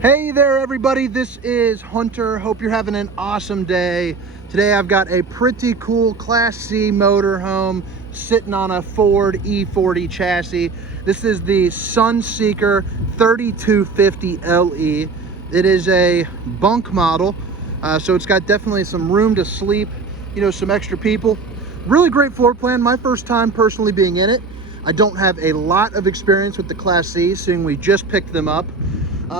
Hey there everybody, this is Hunter. Hope you're having an awesome day. Today I've got a pretty cool Class C motorhome sitting on a Ford E40 chassis. This is the Sunseeker 3250 LE. It is a bunk model, so it's got definitely some room to sleep, you know, some extra people. Really great floor plan. My first time personally being in it. I don't have a lot of experience with the Class C, seeing we just picked them up.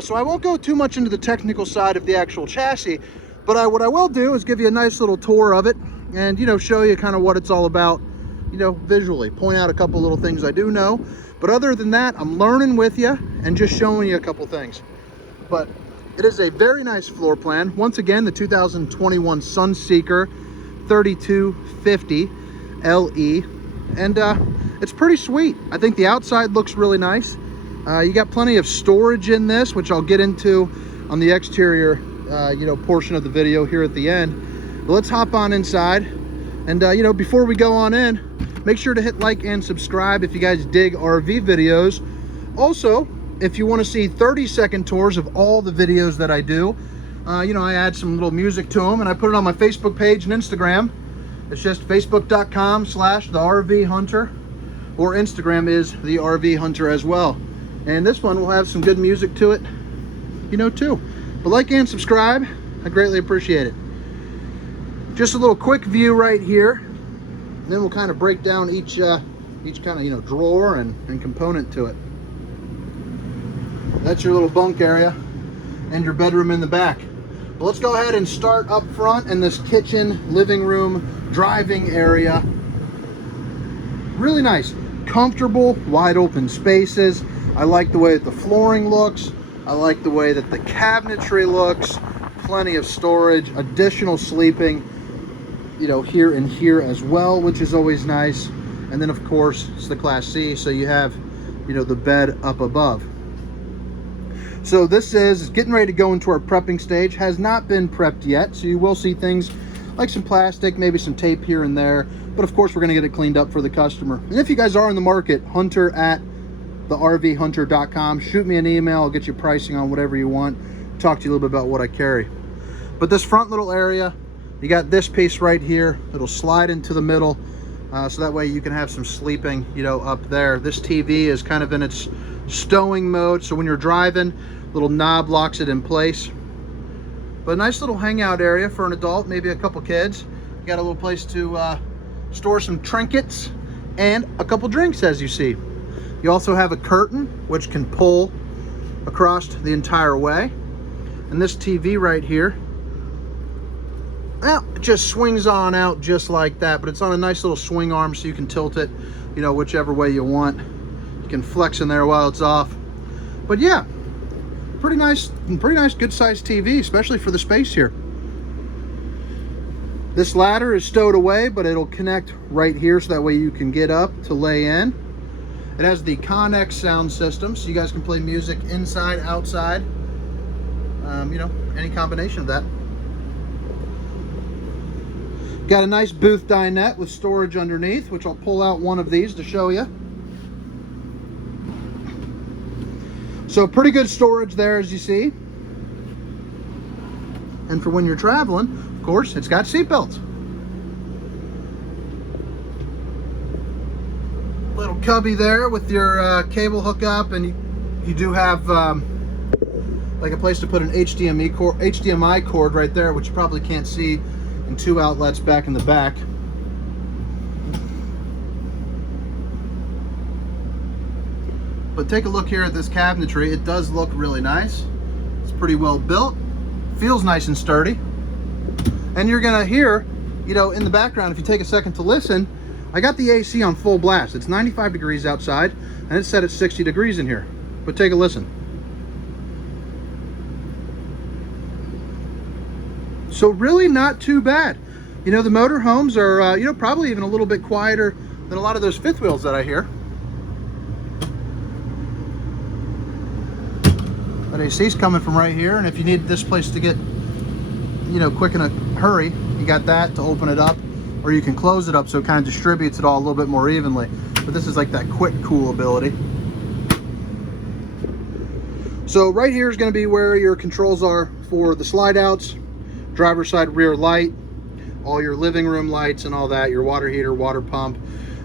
So I won't go too much into the technical side of the actual chassis, but what I will do is give you a nice little tour of it and, you know, show you kind of what it's all about, you know, visually. Point out a couple little things I do know. But other than that, I'm learning with you and just showing you a couple things. But it is a very nice floor plan. Once again, the 2021 Sunseeker 3250 LE. And it's pretty sweet. I think the outside looks really nice. You got plenty of storage in this, which I'll get into on the exterior, you know, portion of the video here at the end. But let's hop on inside. And, you know, before we go on in, make sure to hit like and subscribe if you guys dig RV videos. Also, if you want to see 30-second tours of all the videos that I do, you know, I add some little music to them and I put it on my Facebook page and Instagram. It's just facebook.com/theRVHunter, or Instagram is the RV Hunter as well. And this one will have some good music to it, you know, too. But like and subscribe, I greatly appreciate it. Just a little quick view right here. And then we'll kind of break down each kind of, you know, drawer and component to it. That's your little bunk area and your bedroom in the back. But let's go ahead and start up front in this kitchen, living room, driving area. Really nice, comfortable, wide open spaces. I like the way that the flooring looks. I like the way that the cabinetry looks. Plenty of storage, additional sleeping, you know, here and here as well, which is always nice. And then of course, it's the Class C, so you have, you know, the bed up above. So this is getting ready to go into our prepping stage. Has not been prepped yet, so you will see things like some plastic, maybe some tape here and there. But of course, we're gonna get it cleaned up for the customer. And if you guys are in the market, hunter@thervhunter.com. Shoot me an email, I'll get you pricing on whatever you want. Talk to you a little bit about what I carry. But this front little area, you got this piece right here. It'll slide into the middle, so that way you can have some sleeping, you know, up there. This TV is kind of in its stowing mode, so when you're driving, little knob locks it in place. But a nice little hangout area for an adult, maybe a couple kids. You got a little place to store some trinkets and a couple drinks, as you see. You also have a curtain, which can pull across the entire way. And this TV right here, well, it just swings on out just like that, but it's on a nice little swing arm, so you can tilt it, you know, whichever way you want. You can flex in there while it's off. But yeah, pretty nice, good sized TV, especially for the space here. This ladder is stowed away, but it'll connect right here, so that way you can get up to lay in. It has the Connex sound system, so you guys can play music inside, outside, you know, any combination of that. Got a nice booth dinette with storage underneath, which I'll pull out one of these to show you. So pretty good storage there, as you see. And for when you're traveling, of course, it's got seat belts. Little cubby there with your cable hookup, and you do have like a place to put an HDMI cord right there, which you probably can't see, and two outlets back in the back. But take a look here at this cabinetry. It does look really nice. It's pretty well built. Feels nice and sturdy. And you're gonna hear, you know, in the background, if you take a second to listen, I got the AC on full blast. It's 95 degrees outside, and it's set at 60 degrees in here. But take a listen. So really not too bad. You know, the motorhomes are, you know, probably even a little bit quieter than a lot of those fifth wheels that I hear. But AC's coming from right here, and if you need this place to get, you know, quick in a hurry, you got that to open it up, or you can close it up so it kind of distributes it all a little bit more evenly. But this is like that quick cool ability. So right here is going to be where your controls are for the slide outs, driver's side rear light, all your living room lights and all that, your water heater, water pump,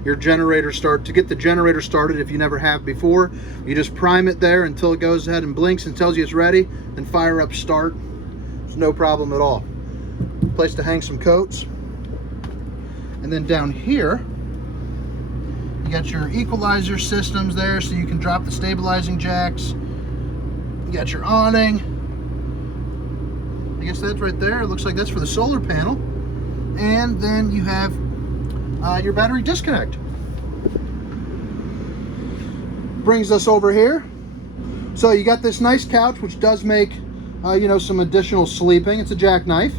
your generator start. To get the generator started, if you never have before, you just prime it there until it goes ahead and blinks and tells you it's ready, then fire up start. It's no problem at all. Place to hang some coats. And then down here, you got your equalizer systems there, so you can drop the stabilizing jacks. You got your awning. I guess that's right there. It looks like that's for the solar panel. And then you have your battery disconnect. Brings us over here. So you got this nice couch, which does make you know, some additional sleeping. It's a jackknife.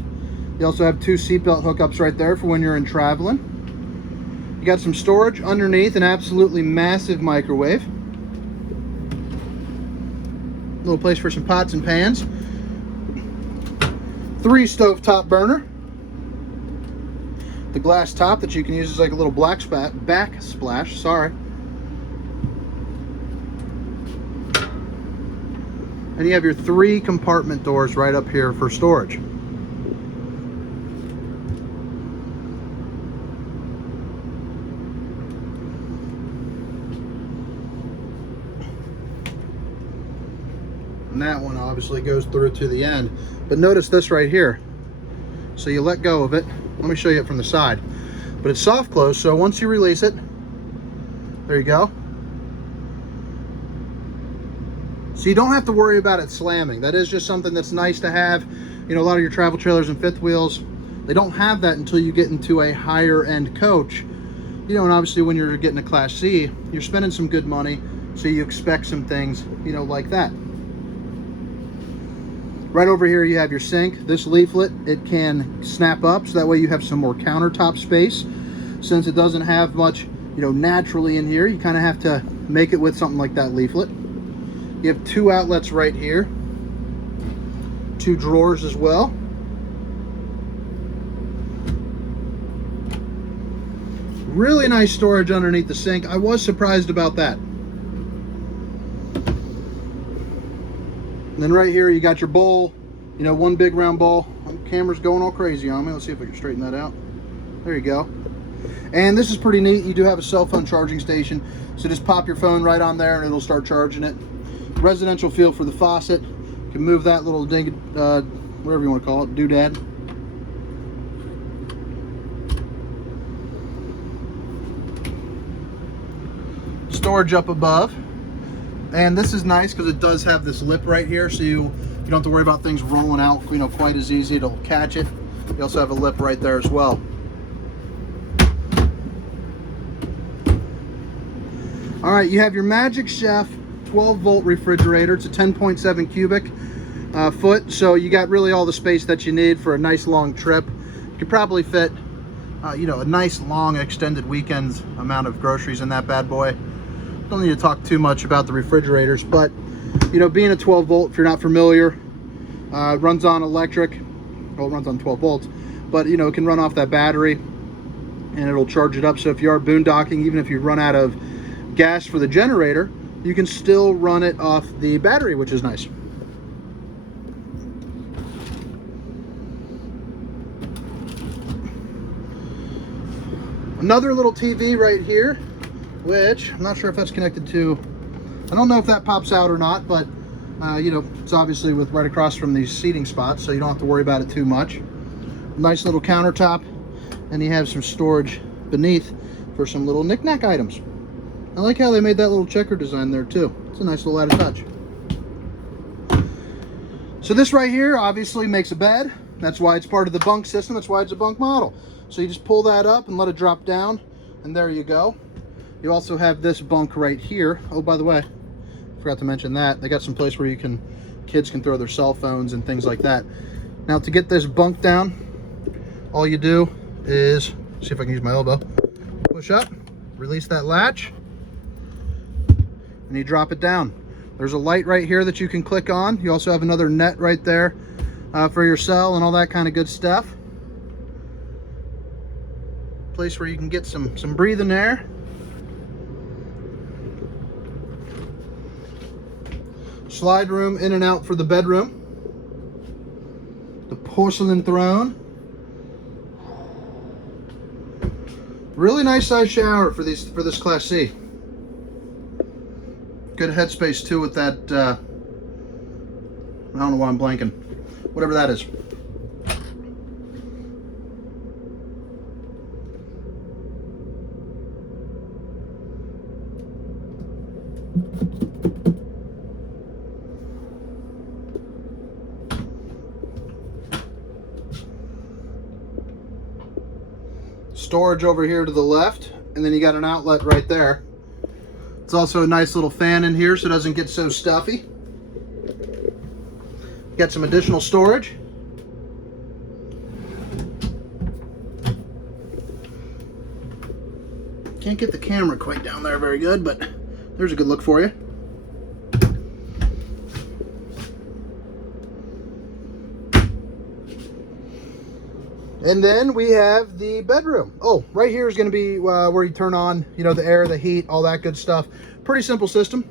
You also have 2 seatbelt hookups right there for when you're in traveling. You got some storage underneath, an absolutely massive microwave. Little place for some pots and pans. 3 stovetop burner. The glass top that you can use as like a little backsplash, sorry. And you have your 3 compartment doors right up here for storage. And that one obviously goes through to the end. But notice this right here. So you let go of it. Let me show you it from the side. But it's soft close, so once you release it, there you go. So you don't have to worry about it slamming. That is just something that's nice to have. You know, a lot of your travel trailers and fifth wheels, they don't have that until you get into a higher end coach. You know, and obviously when you're getting a Class C, you're spending some good money, so you expect some things, you know, like that. Right over here you have your sink. This leaflet, it can snap up, so that way you have some more countertop space. Since it doesn't have much, you know, naturally in here, you kind of have to make it with something like that leaflet. You have 2 outlets right here. 2 drawers as well. Really nice storage underneath the sink. I was surprised about that. And then right here you got your bowl, you know, 1 big round bowl. The camera's going all crazy on me. Let's see if I can straighten that out. There you go. And this is pretty neat. You do have a cell phone charging station, so just pop your phone right on there and it'll start charging it. Residential feel for the faucet. You can move that little ding, whatever you want to call it, doodad. Storage up above. And this is nice because it does have this lip right here, so you don't have to worry about things rolling out, you know, quite as easy. It'll catch it. You also have a lip right there as well. All right, you have your Magic Chef 12-volt refrigerator. It's a 10.7 cubic foot, so you got really all the space that you need for a nice long trip. You could probably fit, you know, a nice long extended weekend amount of groceries in that bad boy. Don't need to talk too much about the refrigerators, but you know, being a 12 volt, if you're not familiar, runs on electric. Well, it runs on 12 volts, but you know, it can run off that battery and it'll charge it up. So if you are boondocking, even if you run out of gas for the generator, you can still run it off the battery, which is nice. Another little TV right here, which I'm not sure if that's connected to, I don't know if that pops out or not, but you know, it's obviously with right across from these seating spots, so you don't have to worry about it too much. Nice little countertop, and you have some storage beneath for some little knick-knack items. I like how they made that little checker design there too. It's a nice little added touch. So this right here obviously makes a bed. That's why it's part of the bunk system. That's why it's a bunk model. So you just pull that up and let it drop down, and there you go. You also have this bunk right here. Oh, by the way, forgot to mention that. They got some place where kids can throw their cell phones and things like that. Now to get this bunk down, all you do is, see if I can use my elbow, push up, release that latch, and you drop it down. There's a light right here that you can click on. You also have another net right there for your cell and all that kind of good stuff. Place where you can get some breathing air. slide room in and out for the bedroom. The porcelain throne. Really nice size shower for this Class C. Good headspace too with that, I don't know why I'm blanking. Whatever that is. Storage over here to the left, and then you got an outlet right there. It's also a nice little fan in here so it doesn't get so stuffy. Got some additional storage. Can't get the camera quite down there very good, but there's a good look for you. And then we have the bedroom. Oh, right here is going to be where you turn on, you know, the air, the heat, all that good stuff. Pretty simple system.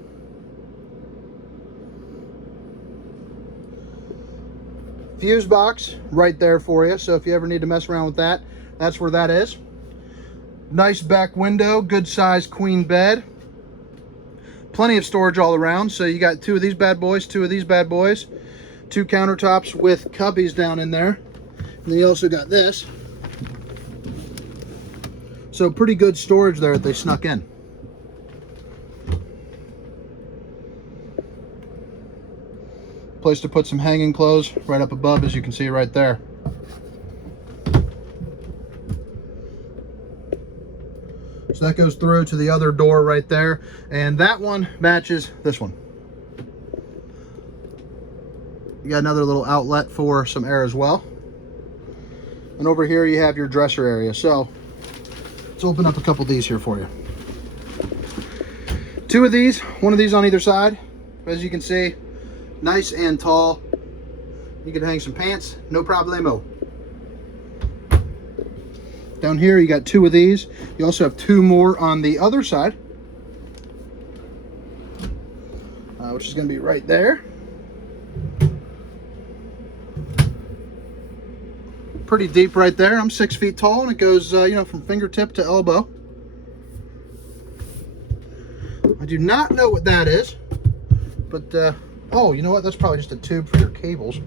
Fuse box right there for you. So if you ever need to mess around with that, that's where that is. Nice back window, good size queen bed. Plenty of storage all around. So you got two of these bad boys, two countertops with cubbies down in there. And then you also got this. So pretty good storage there that they snuck in. Place to put some hanging clothes right up above, as you can see right there. So that goes through to the other door right there. And that one matches this one. You got another little outlet for some air as well. And over here you have your dresser area. So let's open up a couple of these here for you. Two of these, one of these on either side. As you can see, nice and tall. You can hang some pants, no problemo. Down here you got two of these. You also have two more on the other side, which is going to be right there. Pretty deep right there. I'm 6 feet tall, and it goes, you know, from fingertip to elbow. I do not know what that is, but oh, you know what? That's probably just a tube for your cables.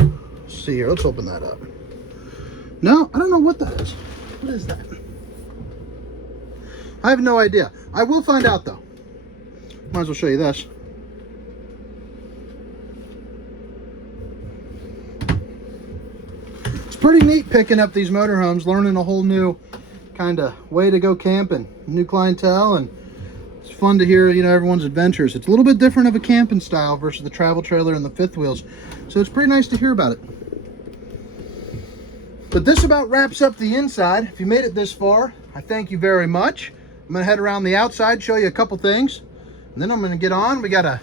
Let's see here. Let's open that up. No, I don't know what that is. What is that? I have no idea. I will find out though. Might as well show you this. It's pretty neat picking up these motorhomes, learning a whole new kind of way to go camping, new clientele, and it's fun to hear, you know, everyone's adventures. It's a little bit different of a camping style versus the travel trailer and the fifth wheels, so it's pretty nice to hear about it. But this about wraps up the inside. If you made it this far, I thank you very much. I'm gonna head around the outside, show you a couple things, and then I'm gonna get on. We got a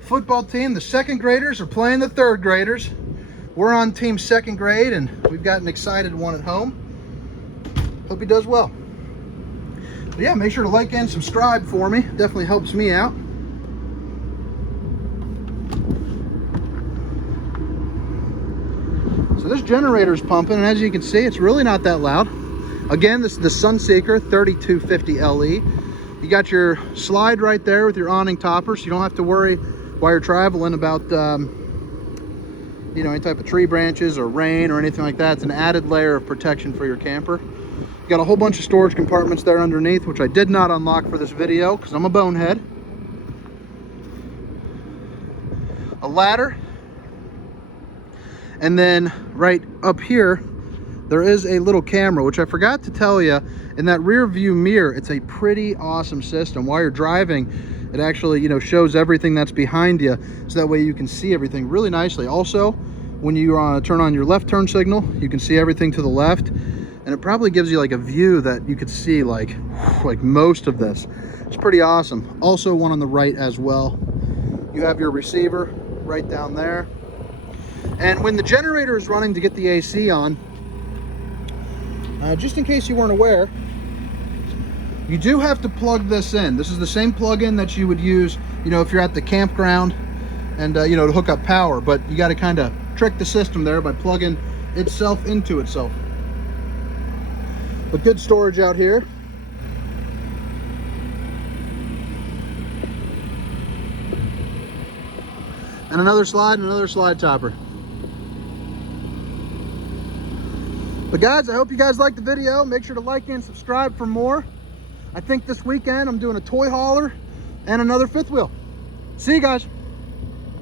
football team. The second graders are playing the third graders. We're on team second grade, and we've got an excited one at home. Hope he does well. But yeah, make sure to like and subscribe for me. Definitely helps me out. So this generator is pumping, and as you can see, it's really not that loud. Again, this is the Sunseeker 3250 LE. You got your slide right there with your awning topper, so you don't have to worry while you're traveling about you know, any type of tree branches or rain or anything like that. It's an added layer of protection for your camper. You got a whole bunch of storage compartments there underneath, which I did not unlock for this video because I'm a bonehead. A ladder. And then right up here, there is a little camera, which I forgot to tell you, in that rear view mirror, it's a pretty awesome system. While you're driving, it actually, you know, shows everything that's behind you, so that way you can see everything really nicely. Also, when you turn on your left turn signal, you can see everything to the left, and it probably gives you like a view that you could see like most of this. It's pretty awesome. Also one on the right as well. You have your receiver right down there. And when the generator is running to get the AC on, just in case you weren't aware, you do have to plug this in. This is the same plug-in that you would use, you know, if you're at the campground and you know, to hook up power, but you got to kind of trick the system there by plugging itself into itself. But good storage out here. And another slide topper. But guys, I hope you guys liked the video. Make sure to like and subscribe for more. I think this weekend I'm doing a toy hauler and another fifth wheel. See you guys.